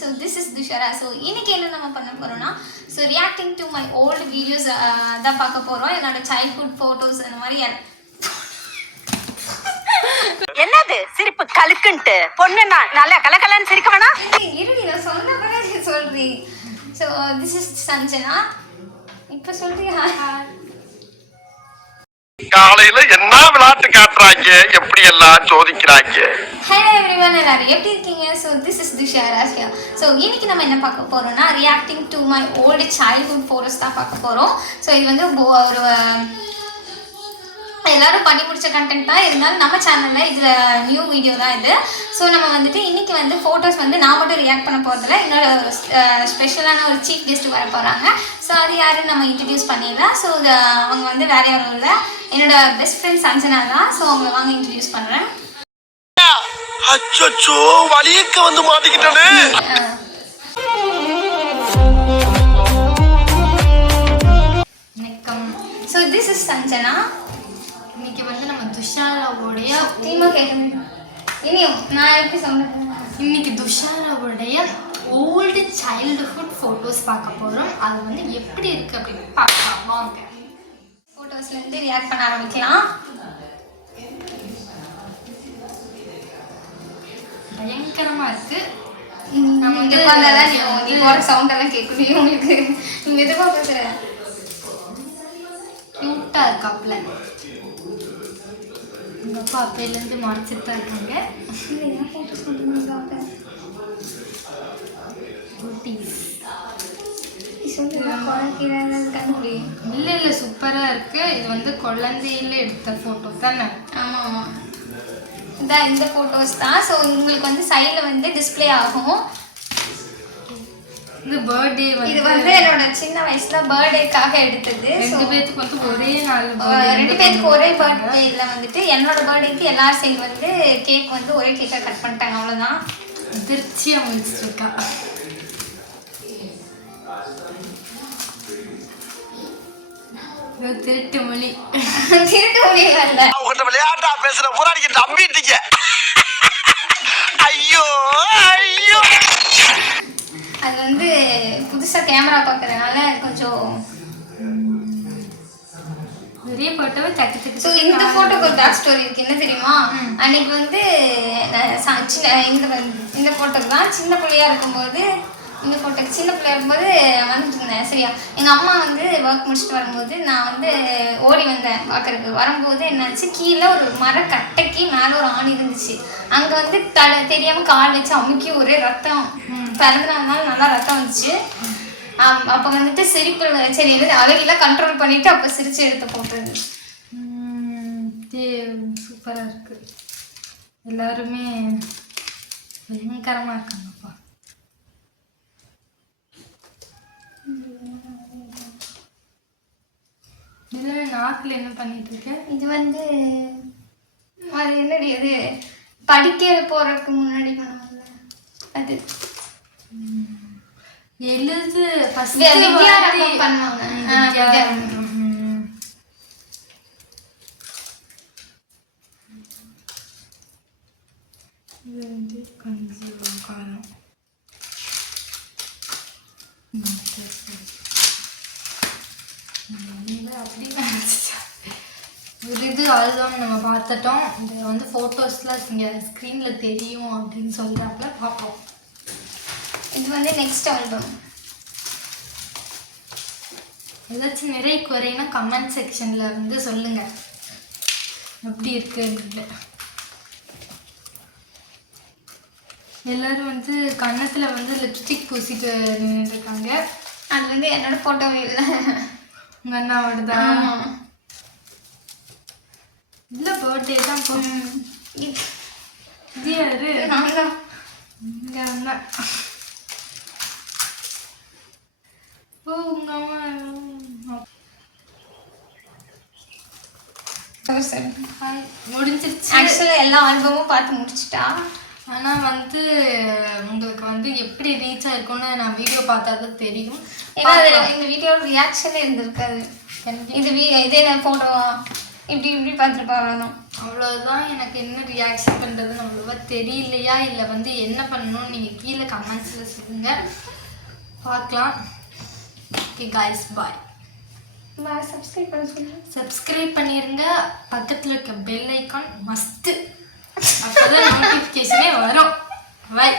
So this is Dushara. So இன்னைக்கு என்ன நம்ம பண்ண போறோம்னா so reacting to my old videos தான் பார்க்க போறோம். என்னோட childhood photos அந்த மாதிரி என்னது சிரிப்பு கலுக்குன்ட்டு பொண்ணுனா நல்லா கலகலன்னு சிரிக்க வேணா இருடி நான் சொன்ன பிறகு சொல்றேன். So this is Sanjana. இப்ப சொல்றியா? காலையில என்ன விளையாட்டு காட்டுறாங்க, எப்படி எல்லாம் சோதிக்கிறாங்க. Hello everyone, எல்லாரும் எப்படி இருக்கீங்க? So this is Dushara here. So இன்னைக்கு நம்ம என்ன பார்க்க போறோம்னா reacting to my old childhood photos தான் பார்க்க போறோம். So இது வந்து ஒரு எல்லாரும் பண்ணி முடிச்ச கண்டென்ட் தான், இருந்தாலும் நம்ம சேனல்ல இதுல நியூ வீடியோ தான் இது. ஸோ நம்ம வந்துட்டு இன்னைக்கு வந்து ஃபோட்டோஸ் வந்து நான் மட்டும் ரியாக்ட் பண்ண போகிறதில்ல, இன்னொரு ஸ்பெஷலான ஒரு சீஃப் கெஸ்ட் வர போகிறாங்க. ஸோ அது யாருன்னு நம்ம இன்ட்ரடியூஸ் பண்ணிடலாம். ஸோ அவங்க வந்து வேற யாரும் இல்லை, என்னோட பெஸ்ட் ஃப்ரெண்ட் சஞ்சனா தான். ஸோ அவங்களை வாங்க இன்ட்ரடியூஸ் பண்ணுறேன். அச்சோ வலியக்க வந்து மாட்டிக்கிட்டே. வணக்கம். So this is Sanjana. இன்னைக்கு வந்து நம்ம துஷாராவுடைய இனியும் நான் எப்படி சொல்றேன், இன்னைக்கு துஷாராவுடைய ஓல்டு சைல்டுஹுட் ஃபோட்டோஸ் பார்க்க போகிறோம். அது வந்து எப்படி இருக்கு அப்படின்னு பார்க்கலாம் வாங்க. ஃபோட்டோஸ்லேருந்து ரியாக்ட் பண்ண ஆரம்பிக்கலாம். பயங்கரமா இருக்கு. நம்ம வந்து உட்காந்தாதான் நீ போகிற சவுண்டெல்லாம் கேட்கணும் உங்களுக்கு. நீங்கள் எதுவாக பேசுகிற க்யூட்டாக இருக்காப்புல. எங்கள் அப்பா அப்பையிலேருந்து மறைச்சிட்டு தான் இருக்காங்க. இல்லை இல்லை சூப்பராக இருக்கு. இது வந்து குழந்தையில எடுத்த ஃபோட்டோ தானே? ஆமாம் ஆமாம், இந்த ஃபோட்டோஸ் தான். ஸோ உங்களுக்கு வந்து சைடில் வந்து டிஸ்பிளே ஆகும். இது பர்த்டே இது வந்து என்னோட சின்ன வயசுல பர்த்டேக்காக எடுத்தது. ரெண்டு பேத்துக்கு வந்து ஒரே நாள், ரெண்டு பேருக்கு ஒரே பர்த்டேல வந்துட்டு என்னோட பர்த்டேக்கு எல்லாரும் சேர்ந்து வந்து கேக் வந்து ஒரே கேக்கா கட் பண்ணிட்டாங்க, அவ்வளவுதான். அதிர்ச்சியா முடிச்சிருக்கா. திருட்டு மொழி திருட்டு மொழியில இல்ல, உங்கள்கிட்ட விளையாட்டா பேசுற போராடிக்க நம்பிட்டீங்க. ஐயோ ஐயோ, அது வந்து புதுசா கேமரா பார்க்கறதுனால கொஞ்சம் பெரிய போட்டோவை தட்டு தட்டு. ஸோ இந்த ஃபோட்டோக்கு ஒரு பேக் ஸ்டோரி இருக்கு. என்ன தெரியுமா? அன்னைக்கு வந்து இந்த ஃபோட்டோக்கு தான் சின்ன பிள்ளையா இருக்கும்போது, இந்த ஃபோட்டோக்கு சின்ன பிள்ளையா இருக்கும்போது வந்துட்டு இருந்தேன். சரியா, எங்கள் அம்மா வந்து ஒர்க் முடிச்சுட்டு வரும்போது நான் வந்து ஓடி வந்தேன் பார்க்கறதுக்கு. வரும்போது என்னாச்சு, கீழே ஒரு மரக்கட்டைக்கு மேலே ஒரு ஆணி இருந்துச்சு. அங்கே வந்து தெரியாமல் கால் வச்சு அமுக்கி ஒரே ரத்தம், பிறந்தனால நல்லா ரத்தம் வந்துச்சு. அப்போ வந்துட்டு சிரிப்பு, சரி அழகெல்லாம் கண்ட்ரோல் பண்ணிட்டு அப்போ சிரிச்சு எடுத்து போட்டுருது. சூப்பராக இருக்கு. எல்லாருமே பயங்கரமாக இருக்காங்கப்பா. இதில் நாக்கில் என்ன பண்ணிட்டு இருக்கேன்? இது வந்து அது என்னடி, அது படிக்க போறதுக்கு முன்னாடி பண்ணுவாங்கல்ல அது. எழுது வித்யாரம்பம் பண்ணுவாங்க. இது வந்து கொஞ்சம் காரம். ஒரு இது அதுதான் நம்ம பார்த்துட்டோம். இது வந்து ஃபோட்டோஸ்லாம் இங்கே ஸ்க்ரீனில் தெரியும் அப்படின்னு சொல்கிறாப்புல பார்ப்போம். இது வந்து நெக்ஸ்ட் ஆல்பம். ஏதாச்சும் நிறை குறைனா கமெண்ட் செக்ஷனில் வந்து சொல்லுங்கள் எப்படி இருக்குன்னு. எல்லோரும் வந்து கன்னத்தில் வந்து லிப்ஸ்டிக் பூசிட்டு நின்றுருக்காங்க. அது வந்து என்னோட ஃபோட்டோவே இல்லை, உங்கள் அண்ணாவோட தான். இல்லை பர்த்டே தான். இது யாரு? நான் தான். இங்கே அண்ணா. ஓ உங்கள் அம்மா முடிஞ்சிருச்சு. ஆக்சுவலாக எல்லா ஆல்பமும் பார்த்து முடிச்சுட்டா. ஆனால் வந்து உங்களுக்கு வந்து எப்படி ரீச் ஆயிருக்கும்னு நான் வீடியோ பார்த்தா தான் தெரியும். ஏன்னா அதில் இந்த வீடியோட ரியாக்ஷனே இருந்திருக்காது. இது இதே நான் ஃபோட்டோ இப்படி இப்படி பார்த்துட்டு போகணும். அவ்வளோதான். எனக்கு என்ன ரியாக்ஷன் பண்ணுறதுன்னு அவ்வளோவா தெரியலையா, இல்லை வந்து என்ன பண்ணணும்னு நீங்கள் கீழே கமெண்ட்ஸில் சொல்லுங்கள், பார்க்கலாம். ஓகே காய்ஸ், பாய். சப்ஸ்கிரைப் பண்ண சொல்லுங்கள். சப்ஸ்கிரைப் பண்ணிடுங்க. பக்கத்தில் இருக்க பெல் ஐக்கான் மஸ்ட்டு, அப்போ தான் நோட்டிஃபிகேஷனே வரும். பாய்.